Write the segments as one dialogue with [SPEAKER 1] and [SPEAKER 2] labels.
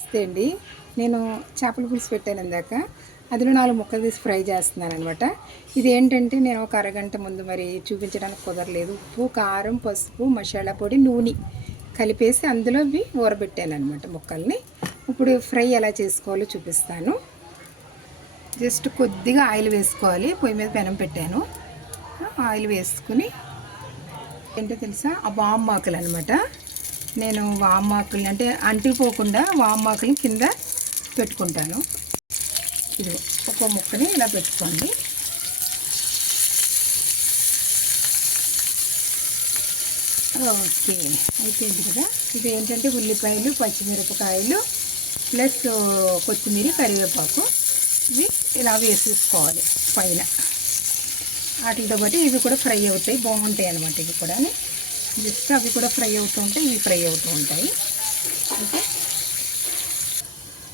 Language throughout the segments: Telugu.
[SPEAKER 1] నమస్తే అండి. నేను చేపల పులుసు పెట్టాను ఇందాక. అందులో నాలుగు ముక్కలు తీసి ఫ్రై చేస్తున్నాను అనమాట ఇది ఏంటంటే నేను ఒక అరగంట ముందు మరి చూపించడానికి కుదరలేదు. ఉప్పు కారం పసుపు మసాలా పొడి నూనె కలిపేసి అందులో ఇవి ఊరబెట్టాను అనమాట ముక్కల్ని. ఇప్పుడు ఫ్రై ఎలా చేసుకోవాలో చూపిస్తాను. జస్ట్ కొద్దిగా ఆయిల్ వేసుకోవాలి. పొయ్యి మీద పెనం పెట్టాను. ఆయిల్ వేసుకుని ఏంటో తెలుసా? ఆ వామాకులు అనమాట నేను వామాకుల్ని అంటే అంటిపోకుండా వామాకుల్ని కింద పెట్టుకుంటాను. ఇది ఒక ముక్కని ఇలా పెట్టుకోండి. ఓకే అయిపోయింది కదా? ఇది ఏంటంటే ఉల్లిపాయలు పచ్చిమిరపకాయలు ప్లస్ కొత్తిమీర కరివేపాకు. ఇవి ఇలా వేసేసుకోవాలి పైన. వాటితో పాటు ఇవి కూడా ఫ్రై అవుతాయి బాగుంటాయి అనమాట ఇవి కూడా జస్ట్ అవి కూడా ఫ్రై అవుతూ ఉంటాయి ఇవి ఫ్రై అవుతూ ఉంటాయి. ఓకే?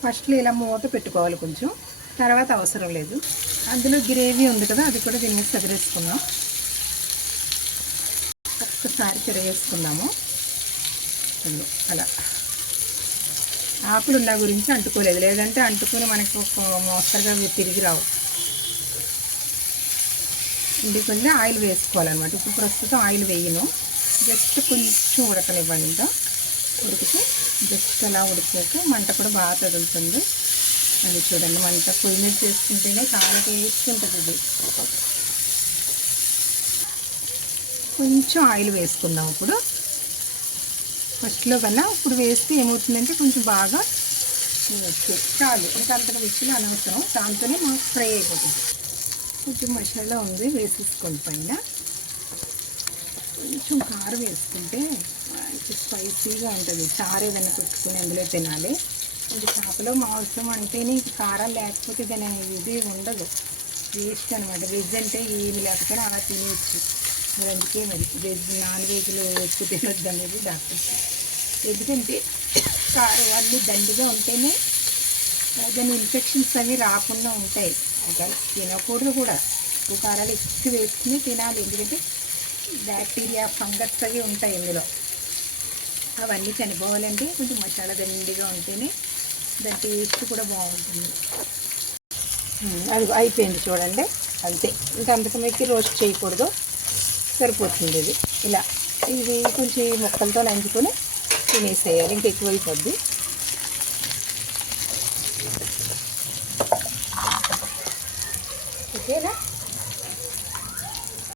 [SPEAKER 1] ఫస్ట్లో ఇలా మూత పెట్టుకోవాలి కొంచెం. తర్వాత అవసరం లేదు. అందులో గ్రేవీ ఉంది కదా అది కూడా దీని మీద చదివేసుకుందాం ఒక్కసారి చెరగేసుకుందాము అలా. ఆకులు ఉన్న గురించి అంటుకోలేదు. లేదంటే అంటుకుని మనకి ఒక మోస్తరుగా తిరిగి రావు. ఇంటికి కొంచెం ఆయిల్ వేసుకోవాలన్నమాట. ఇప్పుడు ప్రస్తుతం ఆయిల్ వేయను. జస్ట్ కొంచెం ఉడకనివ్వండి ఇంకా. ఉడికితే జస్ట్ అలా ఉడికాక మంట కూడా బాగా తగులుతుంది. అది చూడండి మంట పొయ్యి మీద చేసుకుంటేనే చాలా టేస్ట్ ఉంటుంది ఇది. కొంచెం ఆయిల్ వేసుకుందాం ఇప్పుడు. ఫస్ట్లో కన్నా ఇప్పుడు వేస్తే ఏమవుతుందంటే కొంచెం బాగా చాలు. ఇంకా అంతగా విషయం అనవసరం. దాంతోనే మనకు ఫ్రై అయిపోతుంది. కొంచెం మసాలా ఉంది వేసేసుకోండి పైన. కొంచెం కారం వేసుకుంటే మంచి స్పైసీగా ఉంటుంది. చారు ఏదైనా పెట్టుకుని అందులో తినాలి. ఇది చేపలో మాంసం అంటేనే నీకు కారం లేకపోతే దాని ఇది ఉండదు. వేస్ట్ అనమాట వెజ్ అంటే ఏమి లేకపోతే అలా తినేయచ్చు. మరి అందుకే మరి వెజ్ నాన్ వెజ్లో ఎక్కువ తినొద్దు అనేది డాక్టర్ ఎందుకంటే కారం అన్నీ దండిగా ఉంటేనే దాని ఇన్ఫెక్షన్స్ అవి రాకుండా ఉంటాయి. అసలు తినకూడదు కూడా. ఉప్పు కారాలు ఎక్కువ వేసుకుని తినాలి. ఎందుకంటే బ్యాక్టీరియా ఫంగస్ అవి ఉంటాయి ఇందులో. అవన్నీ చనిపోవాలండి. కొంచెం మసాలా దండిగా ఉంటేనే దాని టేస్ట్ కూడా బాగుంటుంది. అది అయిపోయింది చూడండి. అంతే. ఇంకా అంతకమైతే రోస్ట్ చేయకూడదు. సరిపోతుంది ఇది. ఇలా. ఇది కొంచెం మొక్కలతో నంచుకొని తినేసేయాలి. ఇంకా ఎక్కువైపోద్ది. ఓకేనా?